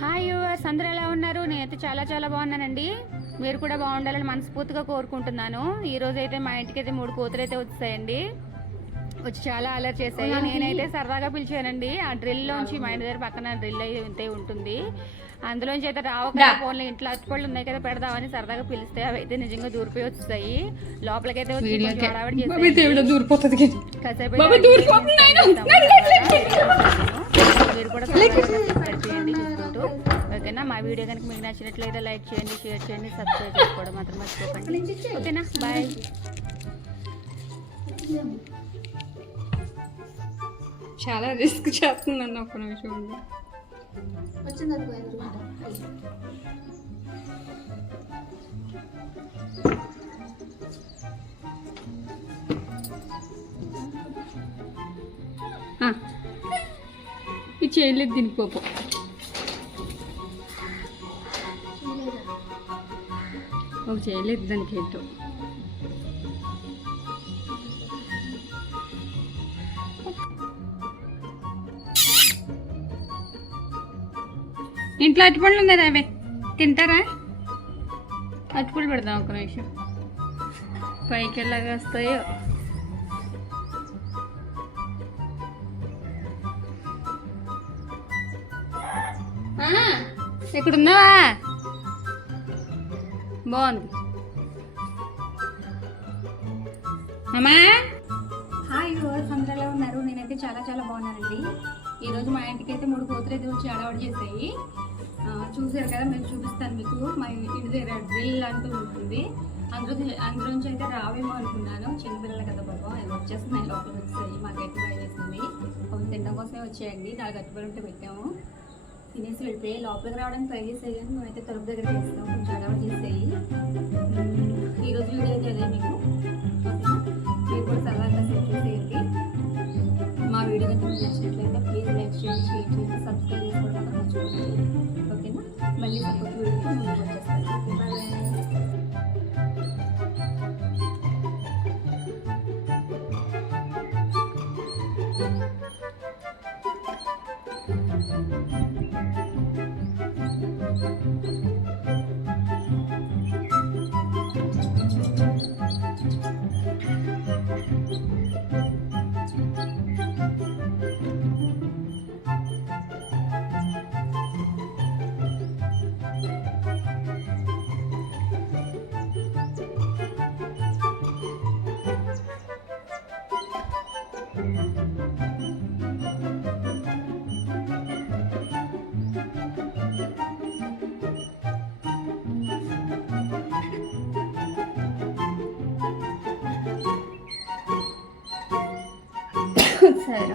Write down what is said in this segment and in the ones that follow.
Hi yours, అందరూ ఎలా ఉన్నారు? నేనైతే చాలా చాలా బాగున్నానండి. మీరు కూడా బాగుండాలని మనస్ఫూర్తిగా కోరుకుంటున్నాను. ఈరోజు అయితే మా ఇంటికి అయితే 3 కోతులు అయితే వచ్చాయండి. వచ్చి చాలా అలర్ చేశాయి. నేనైతే సరదాగా పిలిచానండి. ఆ డ్రిల్లోంచి మా ఇంటి దగ్గర పక్కన డ్రిల్ అయితే ఉంటుంది, అందులోంచి అయితే రావక ఫోన్లో ఇంట్లో అట్టుపళ్ళు ఉన్నాయి కదా పెడదామని సరదాగా పిలిస్తే అవి అయితే నిజంగా దూరిపోయి వస్తాయి. లోపలికైతే వచ్చి హడావిడి చేసి మీరు కూడా సబ్స్క్రైబ్ చేయండి చూసుకుంటూ. ఓకేనా? మా వీడియో కనుక మీకు నచ్చినట్లయితే లైక్ చేయండి, షేర్ చేయండి, సబ్స్క్రైబ్ చేసుకోవడం మాత్రం మర్చిపోకండి. ఓకేనా? బాయ్. చాలా రిస్క్ చేస్తుందండి. ఒక్క నిమిషం ఉంది. ఇది చేయలేదు దీనికి కోపం. ఒక చేయలేదు దానికి ఏంటో. ఇంట్లో అట్టుపళ్ళు ఉన్నాయి, అవే తింటారా? అట్టుపళ్ళు పెడదాం ఒక నిమిషం. పైకి ఎలాగా వస్తాయో. ఎక్కడున్నావా? బాగుంది అమ్మా. హాయ్ యూవర్స్, అందరూ ఎలా ఉన్నారు? నేనైతే చాలా చాలా బాగున్నానండి. ఈరోజు మా ఇంటికి అయితే 3 కోతులు అయితే వచ్చి అలవాటు చేసాయి. చూసారు కదా, మేము చూపిస్తాను మీకు. మా ఇంటి దగ్గర డ్రిల్ అంటూ ఉంటుంది, అందులోంచి అయితే రావేమో అనుకున్నాను. చిన్నపిల్లలు కదా పాపం, అవి వచ్చేస్తున్నాయి, లోపలికి వచ్చేసాయి. మాకైతే భయం వేసింది. అవి తినడం కోసమే వచ్చేయండి. 4 అట్టుపళ్ళు ఉంటే పెట్టాము, తినేసి వెళ్ళిపోయి లోపలికి రావడానికి ట్రై చేసాయి. కానీ మేమైతే తలుపు దగ్గర చేస్తాం, కొంచెం అలవాటు చేసాయి. ఈరోజు వీడియో అయితే అదే మీకు. మీరు కూడా సరదాగా చూసేయండి. మా వీడియో కనుక నచ్చినట్లయితే ప్లీజ్ లైక్ చేయండి, షేర్ చేయండి, సబ్స్క్రైబ్ చేసుకోవడం మర్చిపోకండి. ఓకేనా? మళ్ళీ సపోర్ట్ వీడియోకి ముందుకు వచ్చేస్తాను. బాయ్. సరే,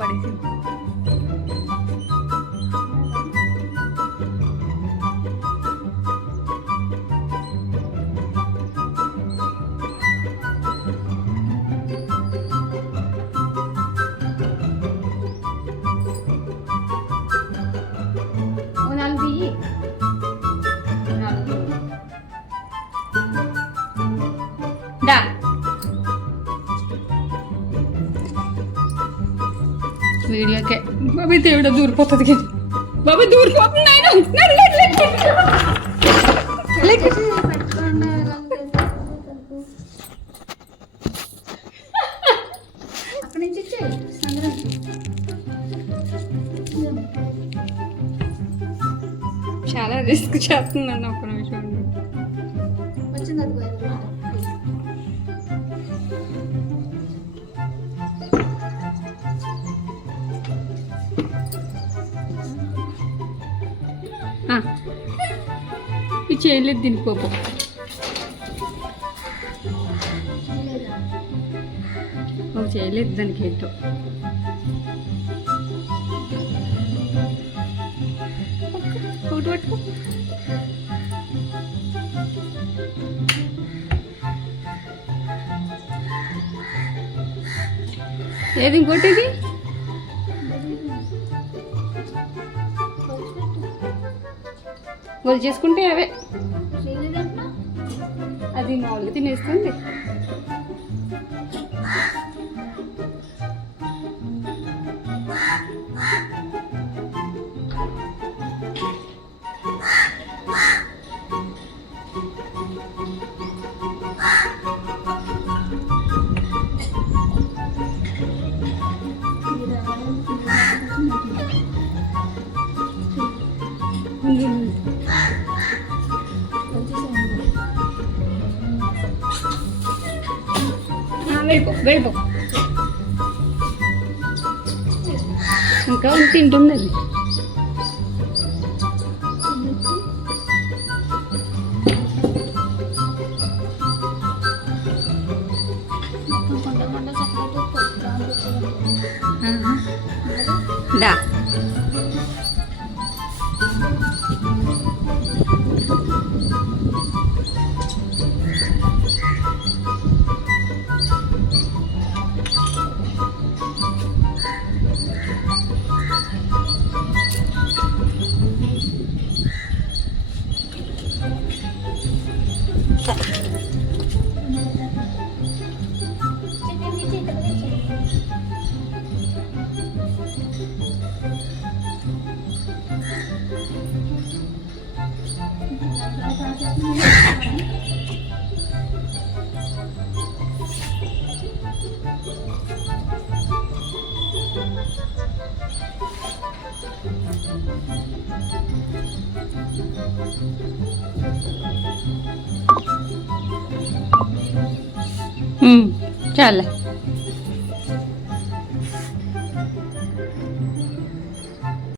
పడేసి వీడియోకే బాబీ దేవుడు దూరిపోతుంది కదా. బాబీ దూరిపోతుంది. చాలా రిస్క్ చేస్తుందండి. ఒక్క నిమిషం ఉంది. ఇది చేయలేదు దీనికి కోపం. ఒక చేయలేదు దానికి ఏంటో. ఒకటి పట్టుకో. ఏది ఇంకోటి ఇది చేసుకుంటే అవే అది మామూలుగా తినేస్తుంది. వెళ్ళిపో ఇంకా తింటుంది అది. దా చాలే.